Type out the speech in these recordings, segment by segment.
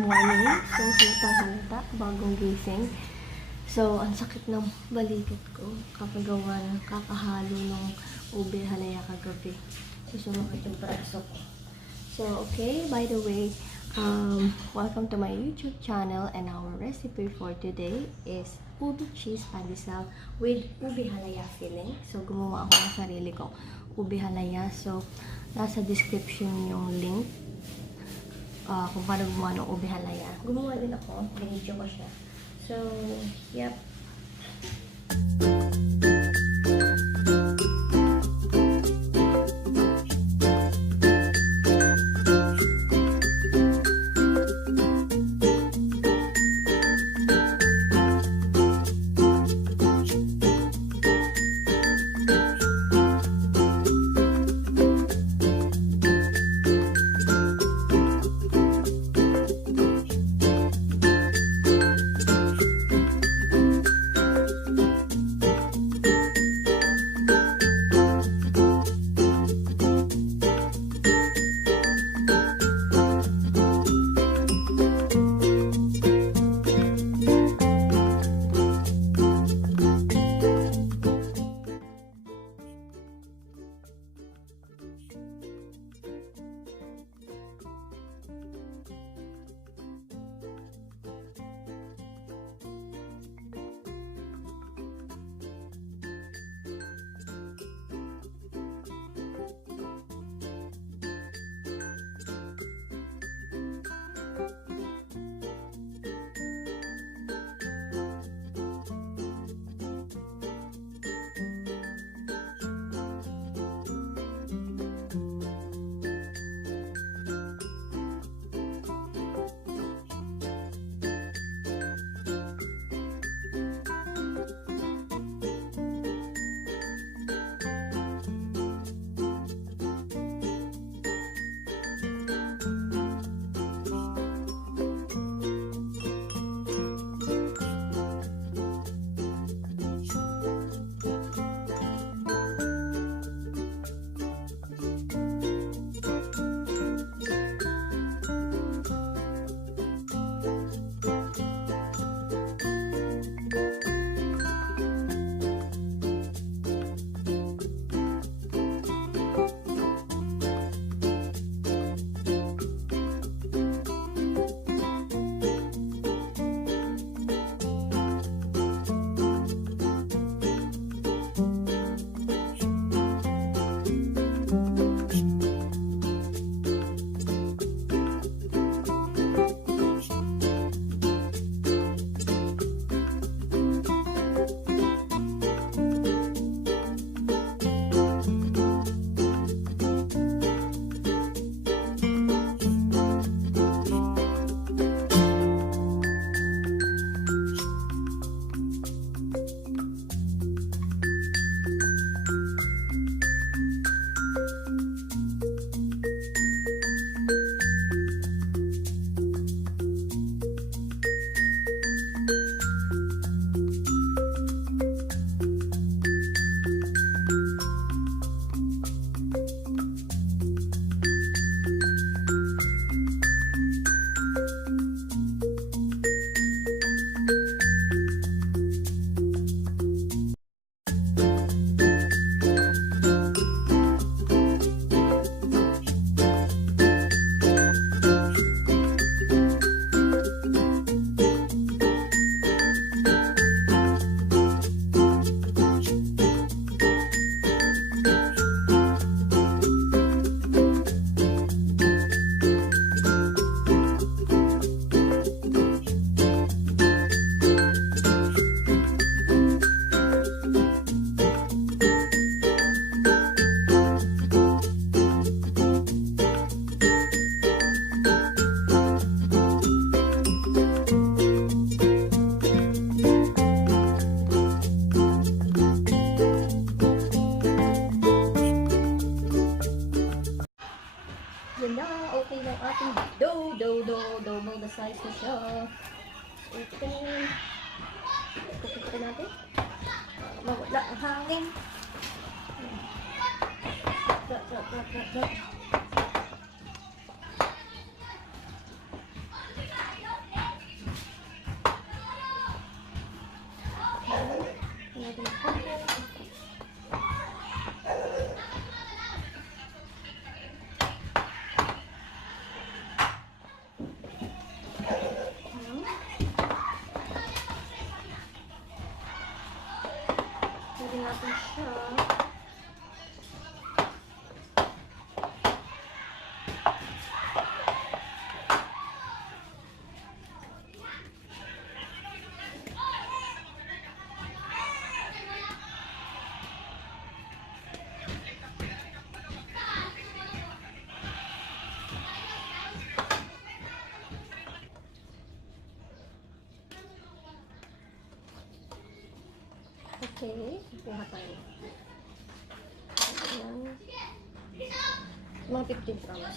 morning. So, halata, bagong gising. So, ang sakit ng balikat ko. Kakagawa ng kakahalo ng ube halaya kagabi. So, sumakit yung braso ko. So, okay, by the way, welcome to my YouTube channel, and our recipe for today is Ube Cheese Pandesal with Ube Halaya filling. So, gumawa ako ng sarili kong Ube Halaya. So, nasa description yung link kung paano gumawa ng Ube Halaya. Gumawa din ako, binidyo ko siya. So, yep. Okay ng ating dough na size na siya. Okay. Pupukit natin. Mawala ang hangin. Lalagyan natin siya. Okay, kuha tayo. Ayan. Mga 15 grams.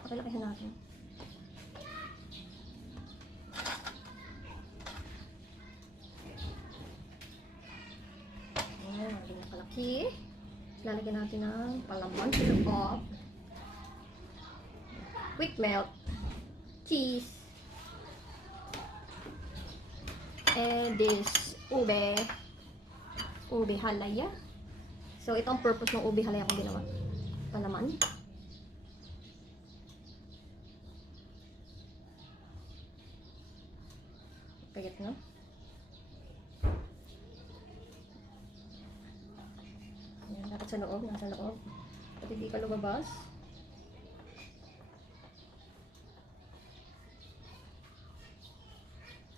Pakalakihan natin. Ayan, lagyan na kalaki. Lalagyan natin ng palaman sa loob. Quickmelt Cheese. And this Ube Halaya. So, ito ang purpose ng Ube Halaya kung ginawa. Palaman. Kagat na. Ayan, dapat sa loob. Nasa loob. Pati di ka lumabas.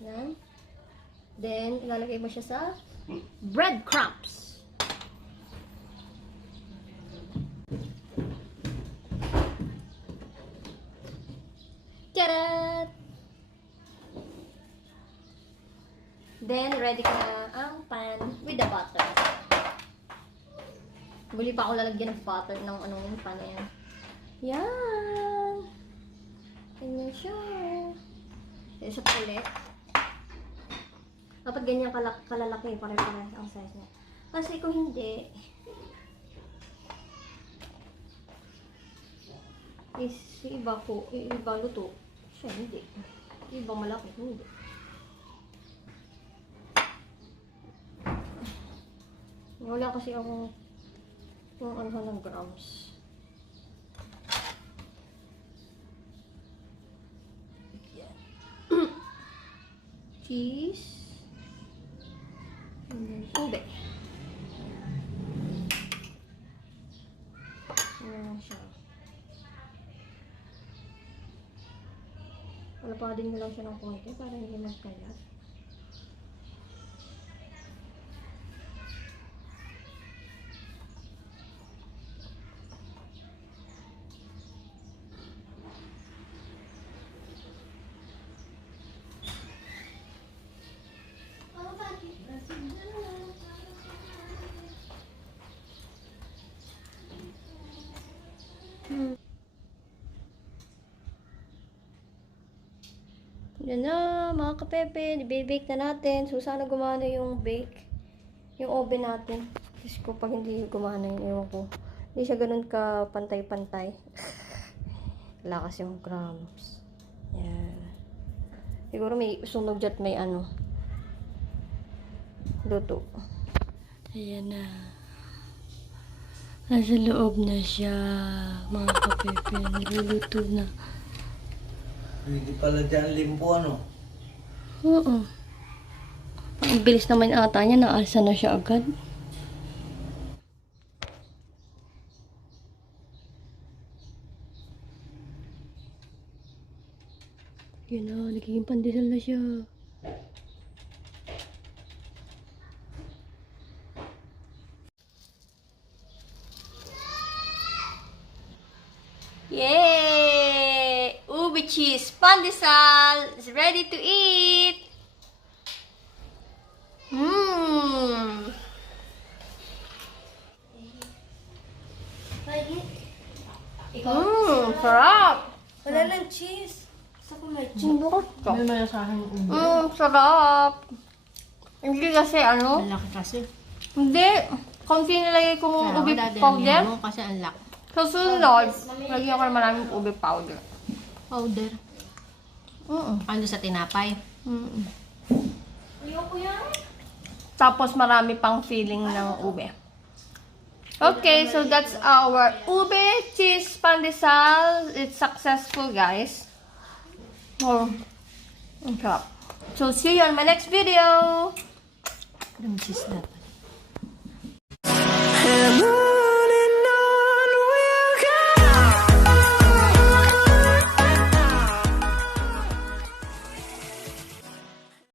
Ayan. Then, ilalagay mo siya sa breadcrumbs. Tadad! Then, ready ka na ang pan with the butter. Buli pa ako lalagyan ng butter ng anong pan na yan. Yan! Ganyan siya. Isa pa ulit. Dapat ganyan kalalaki, pare-parehas ang size niya. Kasi kung hindi, is iba po, iba luto. Siya hindi. Iba malaki, hindi. Wala kasi ako yung ano ng grams. Cheese. Ube. Ayan siya. Palapadin mo lang siya ng konti para hindi magkalat. Yan na, mga KaPePen, i-bake na natin. So, sana gumana yung bake, yung oven natin. Diyos ko, pag hindi gumana yun, ewan ko. Hindi siya ganun ka pantay-pantay. Lakas yung crumbs. Yan. Siguro may sunog dyan, may ano. Luto. Ayan na. Nasa loob na siya, mga KaPePen. Niluluto na. Hindi pala dyan limpo, ano? Oo. Ang bilis naman ata niya, naalsa na siya agad. Yan na, nagiging pandesal na siya. Yay! Ube Cheese Pandesal is ready to eat! Mmm! Mmm! Sarap! Wala lang cheese. Gusto ko may cheese. Bukot ka. May malasahan yung ube. Mmm! Sarap! Hindi kasi ano? Malaki kasi. Hindi! Konti nilagay kong ube powder. Kasi ang laki. Sa sunod, lagyan ko na maraming ube powder. Powder. Ano sa tinapay? Ayoko yan. Tapos marami pang filling ng ube. Okay, so that's our Ube Cheese Pandesal. It's successful, guys. Oh, ang sarap. So, see you on my next video! Cream cheese dapat.